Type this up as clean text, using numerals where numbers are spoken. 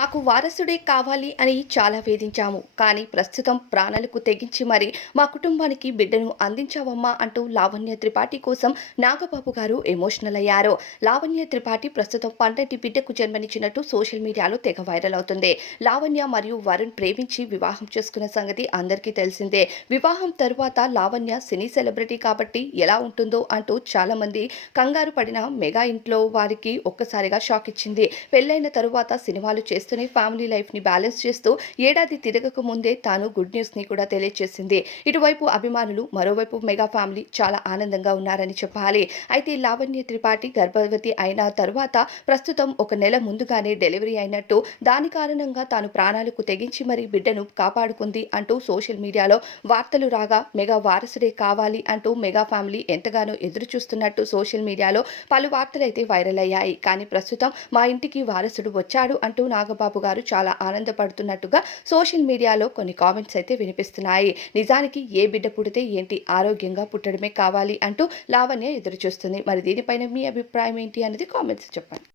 మాకు వారసుడే కావాలి అని చాలా వేధించాము. కానీ ప్రస్తుతం ప్రాణాలకు తెగించి మరి మా కుటుంబానికి బిడ్డను అందించావమ్మా అంటూ లావణ్య త్రిపాఠి కోసం నాగబాబు గారు ఎమోషనల్ అయ్యారు. లావణ్య త్రిపాఠి ప్రస్తుతం పండంటి బిడ్డకు జన్మనిచ్చినట్టు సోషల్ మీడియాలో తెగ వైరల్ అవుతుంది. లావణ్య మరియు వరుణ్ ప్రేమించి వివాహం చేసుకున్న సంగతి అందరికీ తెలిసిందే. వివాహం తరువాత లావణ్య సినీ సెలబ్రిటీ కాబట్టి ఎలా ఉంటుందో అంటూ చాలా మంది కంగారు పడిన మెగా ఇంట్లో వారికి ఒక్కసారిగా షాక్ ఇచ్చింది. పెళ్లైన తరువాత సినిమాలు చేస్తూనే ఫ్యామిలీ లైఫ్ని బ్యాలెన్స్ చేస్తూ ఏడాది తిరగక ముందే తాను గుడ్ న్యూస్ని కూడా తెలియజేసింది. ఇటువైపు అభిమానులు, మరోవైపు మెగా ఫ్యామిలీ చాలా ఆనందంగా ఉన్నారని చెప్పాలి. అయితే లావణ్య త్రిపాఠి గర్భవతి అయిన తరువాత ప్రస్తుతం ఒక నెల ముందుగానే డెలివరీ అయినట్టు, దాని కారణంగా తాను ప్రాణాలకు తెగించి మరీ బిడ్డను కాపాడుకుంది అంటూ సోషల్ మీడియాలో వార్తలు రాగా మెగా వారసుడే కావాలి అంటూ మెగా ఫ్యామిలీ ఎంతగానో ఎదురు చూస్తున్నట్టు సోషల్ మీడియాలో పలు వార్తలైతే వైరల్ అయ్యాయి. కానీ ప్రస్తుతం మా ఇంటికి వారసుడు వచ్చాడు అంటూ నాగబాబు గారు చాలా ఆనందపడుతున్నట్టుగా సోషల్ మీడియాలో కొన్ని కామెంట్స్ అయితే వినిపిస్తున్నాయి. నిజానికి ఏ బిడ్డ పుడితే ఏంటి, ఆరోగ్యంగా పుట్టడమే కావాలి అంటూ లావణ్య ఎదురు చూస్తుంది. మరి దీనిపైన మీ అభిప్రాయం ఏంటి అనేది కామెంట్స్ చెప్పండి.